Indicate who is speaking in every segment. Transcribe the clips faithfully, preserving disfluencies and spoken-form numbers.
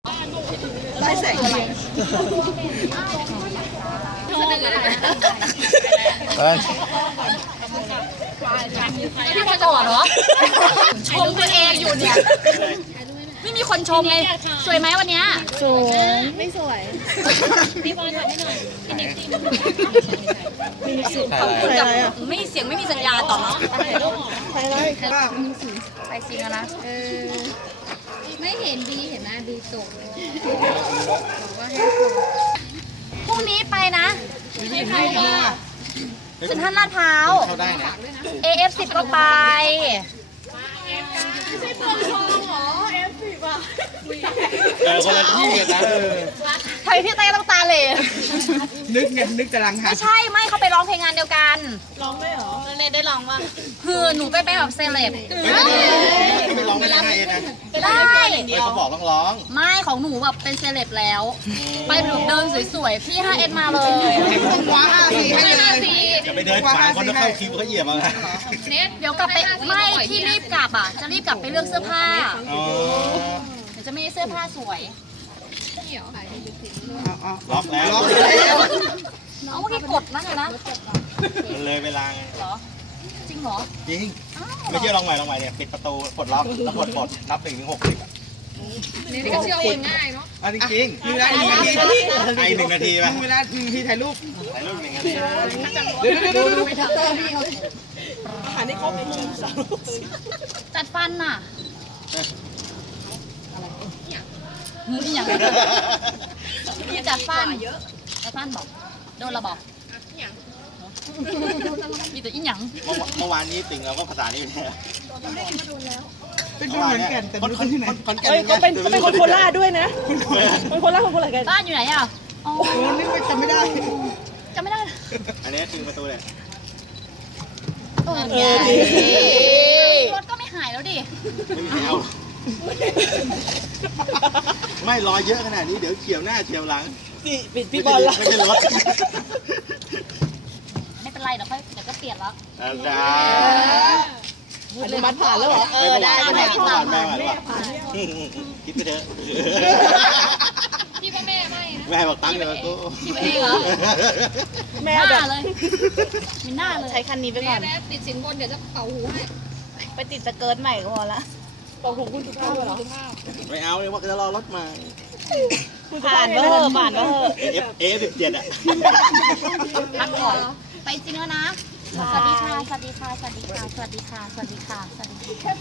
Speaker 1: ไล่แสงอะไร
Speaker 2: พี่มาก่อนเหรอชมตัวเองอยู่เนี่ยไม่มีคนชมเลยสวยไหมวันนี้
Speaker 1: สวยไม่สวย
Speaker 2: พี่บอลทำให้หน่อยพี่นิกซี่
Speaker 1: มีสิบ
Speaker 2: ขอบคุณกับไม่เสียงไม่มีสัญญาณต่อเนาะ
Speaker 1: ใครไรบ้าง
Speaker 2: ไปจริงแล้วนะเออ
Speaker 3: ไม่เห็นดีเห็นไหมดีตกว่าให้
Speaker 2: พรุ่งนี้ไปนะให้ใครมาเซ็นทรัลลาดพร้าว
Speaker 4: เข้าได้นะ
Speaker 2: เอ เอฟ สิบก็ไป
Speaker 4: เออคนละที่กันนะ
Speaker 2: ทำไมพี่เต้ต้องตาเหล่
Speaker 1: นึกไงนึกจะรังหั
Speaker 2: ไม่ใช่ไม่เขาไปร้องเพลงงานเดียวกัน
Speaker 1: ร้องได้หรอ
Speaker 2: เนได้ร้องว่าคือหนูไปไปแบบเซเลบ
Speaker 4: ไม่ร้องไม่ได้ไงนะ
Speaker 2: ได้
Speaker 4: เขาบอกต้องร้อง
Speaker 2: ไม่ของหนูแบบเป็นเซเลบแล้ว ไปแบบเดินสวยๆพี่ห้าเอ็ดมาเลย
Speaker 1: ต้องว้าห้าสี่ให้เลย
Speaker 4: อย่าไปเดินขวางคนแล้วเข้าคิวเขาเหยียบเอานะ
Speaker 2: เดี๋ยวกลับไปไม่ที่รีบกลับอ่ะจะรีบกลับไปเลือกเสื้อผ้า
Speaker 4: อ๋อ
Speaker 2: เดี๋ยวจะไม่ได้เสื้อผ้าสวย
Speaker 4: ล็อกแล้ว
Speaker 1: ล็อกแล้ว
Speaker 2: เอาเมื่อกี้กดนั่นเลยนะ
Speaker 4: มันเลยเวลาไง
Speaker 2: เหรอจริงเหรอ
Speaker 4: จริงไม่เชื่อลองใหม่ลองใหม่เนี่ยปิดประตูกดล็อกแล้วกดกดนับหนึ่งถึงหกสิบ
Speaker 3: นี่ก็เชื่อคนง่ายเนาะ
Speaker 4: อ่ะจริง
Speaker 1: มีเวลาหนึ่งนาที
Speaker 4: ๆไอหนึ่งนาทีป่ะ
Speaker 1: มีเวลาหนึ่งนาทีถ่ายรูป
Speaker 4: ถ่ายรูปหนึ่งนาที
Speaker 1: เดี๋ยวเดี๋ยวเดี๋ยวเดี๋ยวอาหารที่ครบในมือสาม
Speaker 2: จัดฟันน่ะมึงอีหยังพี่จัดฟันจัดฟันบอกโดนระบอกมีแต่อีหยัง
Speaker 4: เมื่อเมื่อวานนี้ติ่งเราก็ภาษานี้ไปแล้ว
Speaker 1: เป็นคนเหมือนกันแต่
Speaker 4: คน
Speaker 1: เป็นคนที่ไหน
Speaker 4: คนแก่น
Speaker 5: เอ้ยเขาเป็นเขาเป็นคนโคราชด้วยนะคนโคราชคนโคราชกัน
Speaker 2: บ้านอยู่ไหนอ่ะอ๋อ
Speaker 1: โอ้โหนี่จำไม่ได้
Speaker 2: จำไม่ได้
Speaker 4: อันนี้ตึงประตูเลย
Speaker 2: เออรถก็ไม่หายแล้วดิ
Speaker 4: ไม่มีใครเอาไม่รอเยอะขนาดนี้เดี๋ยวเฉียวหน้าเฉียวหลัง
Speaker 5: พี่ปิดพี่บอลละ
Speaker 4: ไม่ใช่รถ
Speaker 2: ไม่เป็นไรเดี๋ยวค่อยเดี๋ยวก็เปลี่ยนแล้ว
Speaker 4: อาจา
Speaker 5: อนุมัติผ่านแล้วเหรอ
Speaker 4: เออได้ได้ผ่านแม่มาหรือเปล่าคิดไปเถอะ
Speaker 3: พี่พ่อแม่ไม่นะ
Speaker 4: แม่บอกตั้งเดี๋ยวกู
Speaker 2: คิดไปเองเหรอ
Speaker 5: แม่
Speaker 2: ห
Speaker 5: แบ
Speaker 2: น้า
Speaker 5: บ
Speaker 2: เลยมีหน้าเลย
Speaker 5: ใช้คันนี้ไปก่อน
Speaker 3: แม่ติดสินบนเดี๋ยวจะเป่าหูให้
Speaker 5: ไปติดสเกิร์ตใหม่ก็พอละบอกผมคุณสุภาพเหรอ
Speaker 4: ไม่เอาเลยว่าจะรอรถมา
Speaker 5: ผ่านมาเหอะผ่านมาเหอะ
Speaker 4: เอฟเอฟสิบเจ็ดอ่ะ
Speaker 2: พักก่อนไปจริงแล้วนะสวัสดีค่ะสวัสดีค่ะสวัสดีค่ะสวัสดีค่ะสวัสดีค่ะสวัสดีค่ะ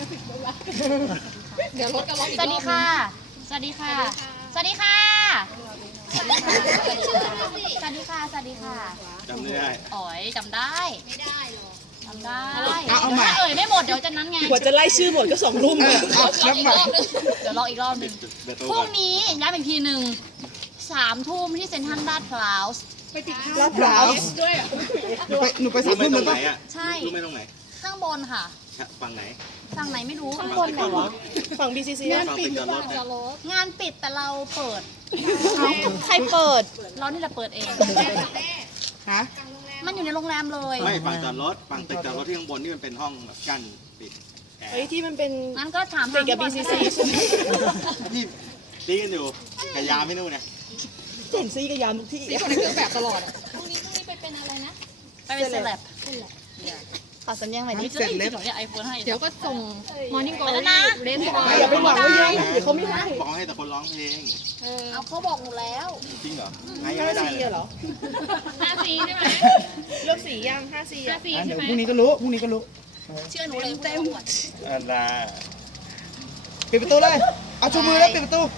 Speaker 3: เดี๋ยวรถก็ร้องอีก
Speaker 2: สวัสดีค่ะ สวัสดีค่ะ สวัสดีค่ะ สวัสดีค่ะ สวัสดีค่ะ สวัสดีค่ะ
Speaker 4: จำไม่ได้
Speaker 2: อ๋อยจำได้
Speaker 3: ไม่ได้หรอก
Speaker 2: จำได้
Speaker 1: เอาเอาใหม่
Speaker 2: ถ้าเอ่ยไม่หมดเดี๋ยวจะนั้นไง
Speaker 5: กว่าจะไล่ชื่อหมดก็สองรุ่ม
Speaker 1: เออเอานับใหม่
Speaker 2: เดี๋ยวรออีกรอบหนึง
Speaker 4: เดี๋ยวตัว
Speaker 2: พรุ่
Speaker 4: ก่
Speaker 2: ง
Speaker 4: อน
Speaker 2: นี้ย้ำอีกทีหนึ่งสามทุ่มที่เซ็นทรัลลาดพร้าว
Speaker 1: ลาดพร้าวหนูไปหนูไปสา
Speaker 4: รู้
Speaker 1: ม
Speaker 4: ไหม
Speaker 1: ทุ่ม
Speaker 4: ตร
Speaker 1: แล้ว
Speaker 4: งไหน
Speaker 1: ปะ
Speaker 4: อ่ะ
Speaker 2: ใช่
Speaker 4: รู้ไหมตรงไหน
Speaker 2: ข้างบนค่ะ
Speaker 4: ฝั่งไหน
Speaker 2: ฝั่งไหนไม่รู้
Speaker 4: ข้างบนไหนวะ
Speaker 5: ฝั่ง บี ซี ซี
Speaker 4: ฝั่งติดจอดรถ
Speaker 3: จะรถ
Speaker 2: งานปิดแต่เราเปิด
Speaker 5: ใครเปิด
Speaker 2: เรานี่แหละเปิดเอง
Speaker 1: ฮะ
Speaker 2: มันอยู่ในโรงแรมเลย
Speaker 4: ไม่ฝั่งจอดรถฝั่งตึกจอดรถที่ข้างบนนี่มันเป็นห้องแบบกั้นปิดแอ
Speaker 5: เฮ้ย
Speaker 4: ร์
Speaker 5: ที่มันเป็น
Speaker 2: งั้นก็ถาม
Speaker 5: ติดกับ บี ซี ซี ใช่ไหม
Speaker 4: ที่ตีกันอยู่กับยาไม่นู่นเนี่ย
Speaker 5: เจ๋งซีกับยามทุกที่
Speaker 3: นี่คนในเครื่องแบบตลอดอ่ะพรุ่งนี้พรุ่งนี้ไปเป็นอะไรนะ
Speaker 2: ไปเป็นเซเลบ
Speaker 5: ขอสัญญาณหน่อยดิ
Speaker 2: จะได้จริงเหรอเนี่ยไอโฟนให้
Speaker 3: เดี๋ยวก็ส่ง Morning
Speaker 2: ไป
Speaker 3: Glory
Speaker 2: แล้วนะ
Speaker 3: เรนบอ
Speaker 5: อย่าไปหวังว่าเยอะเดี๋ยวเขาไม่ให้
Speaker 4: บอกให้แต่คนร้องเพลง
Speaker 2: เอาเขาบอกหนูแล้ว
Speaker 4: จริงเหรอให้ยัง
Speaker 5: ห้า
Speaker 4: ไม่ได้
Speaker 5: ซี
Speaker 4: เลย
Speaker 5: เหรอ
Speaker 3: ห้าซีใช่ไหม
Speaker 5: เลือกสียังห้าซี
Speaker 3: ห้า
Speaker 5: อะ
Speaker 3: ซี
Speaker 1: อ่ะ
Speaker 3: ใช่
Speaker 1: เดี๋ยว
Speaker 3: ไหม
Speaker 1: พรุ่งนี้ก็รู้พรุ่งนี้ก็รู้
Speaker 2: เชื่อหนูเลยเต็มหมด
Speaker 4: อันน่ะ
Speaker 1: ปิดประตูเลย เอาชูมือแล้วปิดประตู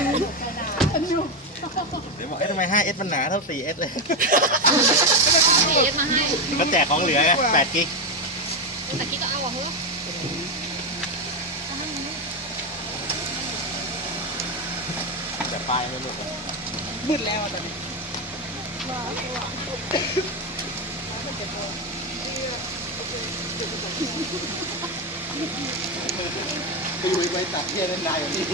Speaker 4: เดี๋ยวบอกให้ทำไม ห้าเอส มันหนาเท่า โฟร์เอส เลย
Speaker 3: ซีเอสมาให้
Speaker 4: ก็แจกของเหลือไงแปดกิก
Speaker 3: แต่กี้ก็เอาอ่ะเฮ้ย
Speaker 4: แต่ปลายไม่หมดเลย
Speaker 1: มืดแล้วอ่ะตอนนี้
Speaker 4: ไปอยู่ไปตัดเทียนเล่นได้อย่างนี้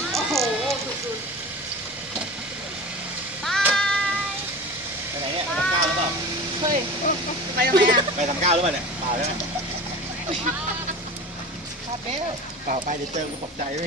Speaker 2: บาย
Speaker 4: ไปไหนเนี่ยไปทำก้าวหรือเปล่า
Speaker 5: เฮ้ย
Speaker 1: ไปทำไมอ่ะ
Speaker 4: ไปทำก้าวหรือเปล่าเนี่ยเปล่าใช่ไหม
Speaker 1: พลาดแล้ว
Speaker 4: เปล่าไปเดี๋ยวเจอกูตกใจ